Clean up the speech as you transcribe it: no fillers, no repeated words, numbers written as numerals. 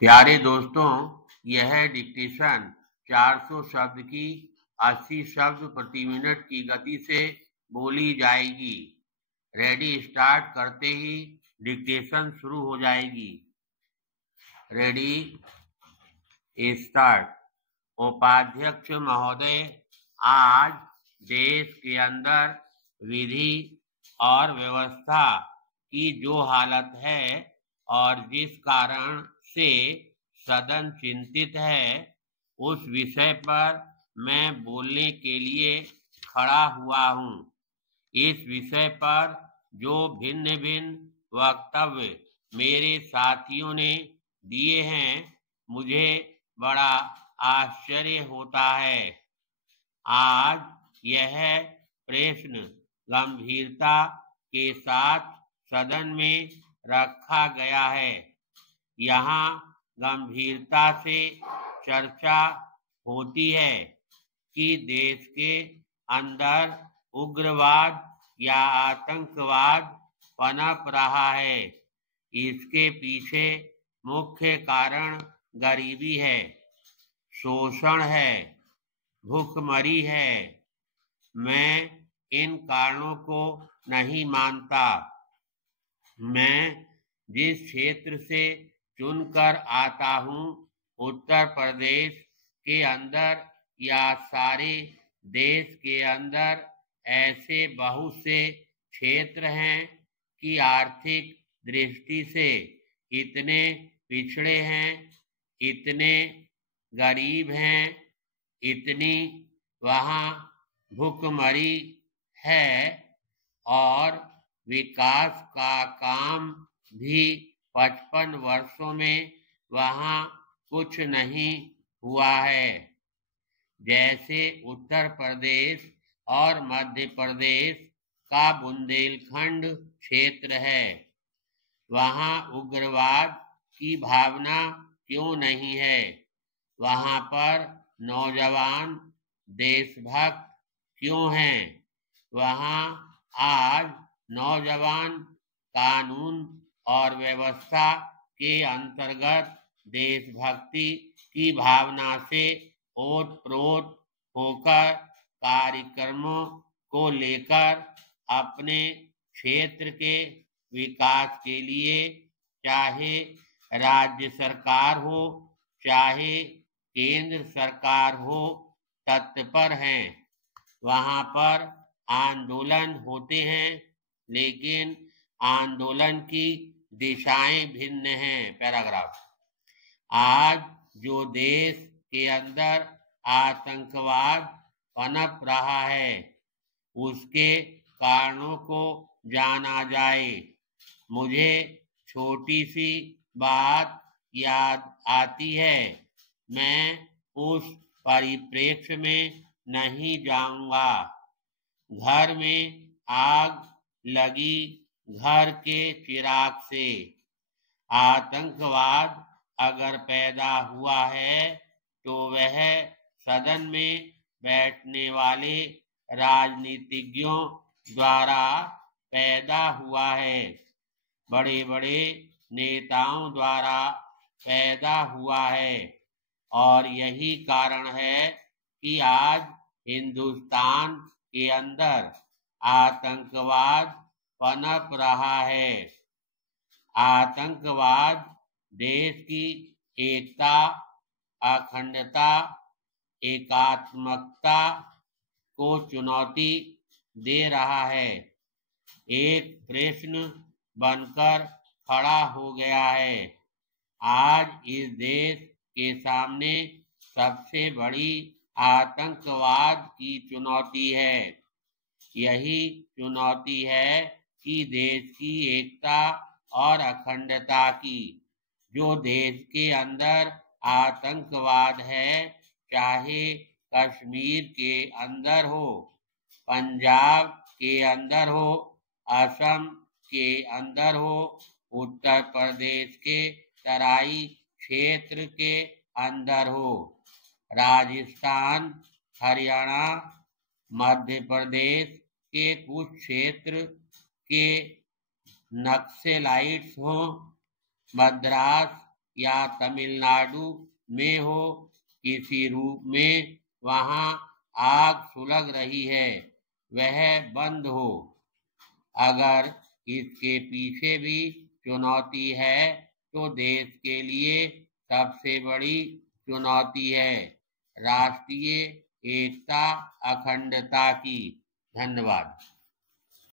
प्यारे दोस्तों, यह डिक्टेशन 400 शब्द की 80 शब्द प्रति मिनट की गति से बोली जाएगी। रेडी स्टार्ट करते ही डिक्टेशन शुरू हो जाएगी। Ready start. उपाध्यक्ष महोदय, आज देश के अंदर विधि और व्यवस्था की जो हालत है और जिस कारण से सदन चिंतित है, उस विषय पर मैं बोलने के लिए खड़ा हुआ हूँ। इस विषय पर जो भिन्न भिन्न वक्तव्य मेरे साथियों ने दिए हैं, मुझे बड़ा आश्चर्य होता है। आज यह प्रश्न गंभीरता के साथ सदन में रखा गया है। यहाँ गंभीरता से चर्चा होती है कि देश के अंदर उग्रवाद या आतंकवाद पनप रहा है। इसके पीछे मुख्य कारण गरीबी है, शोषण है, भूखमरी है। मैं इन कारणों को नहीं मानता। मैं जिस क्षेत्र से चुनकर आता हूँ, उत्तर प्रदेश के अंदर या सारे देश के अंदर ऐसे बहुत से क्षेत्र हैं कि आर्थिक दृष्टि से इतने पिछड़े हैं, इतने गरीब हैं, इतनी वहाँ भूखमरी है और विकास का काम भी 55 वर्षों में वहाँ कुछ नहीं हुआ है। जैसे उत्तर प्रदेश और मध्य प्रदेश का बुंदेलखंड क्षेत्र है, वहाँ उग्रवाद की भावना क्यों नहीं है? वहाँ पर नौजवान देशभक्त क्यों हैं? वहाँ आज नौजवान कानून और व्यवस्था के अंतर्गत देशभक्ति की भावना से ओत-प्रोत होकर कार्यक्रमों को लेकर अपने क्षेत्र के विकास के लिए चाहे राज्य सरकार हो चाहे केंद्र सरकार हो, तत्पर हैं। वहाँ पर आंदोलन होते हैं, लेकिन आंदोलन की दिशाएं भिन्न हैं। पैराग्राफ। आज जो देश के अंदर आतंकवाद पनप रहा है, उसके कारणों को जाना जाए। मुझे छोटी सी बात याद आती है। मैं उस परिप्रेक्ष्य में नहीं जाऊंगा। घर में आग लगी घर के चिराग से। आतंकवाद अगर पैदा हुआ है तो वह सदन में बैठने वाले राजनीतिज्ञों द्वारा पैदा हुआ है, बड़े बड़े नेताओं द्वारा पैदा हुआ है। और यही कारण है कि आज हिंदुस्तान के अंदर आतंकवाद पनप रहा है। आतंकवाद देश की एकता, अखंडता, एकात्मकता को चुनौती दे रहा है। एक प्रश्न बनकर खड़ा हो गया है। आज इस देश के सामने सबसे बड़ी आतंकवाद की चुनौती है। यही चुनौती है कि देश की एकता और अखंडता की। जो देश के अंदर आतंकवाद है, चाहे कश्मीर के अंदर हो, पंजाब के अंदर हो, असम के अंदर हो, उत्तर प्रदेश के तराई क्षेत्र के अंदर हो, राजस्थान, हरियाणा, मध्य प्रदेश के कुछ क्षेत्र के नक्सलाइट्स हो, मद्रास या तमिलनाडु में हो, किसी रूप में वहां आग सुलग रही है, वह बंद हो। अगर इसके पीछे भी चुनौती है तो देश के लिए सबसे बड़ी चुनौती है राष्ट्रीय एकता, अखंडता की। धन्यवाद।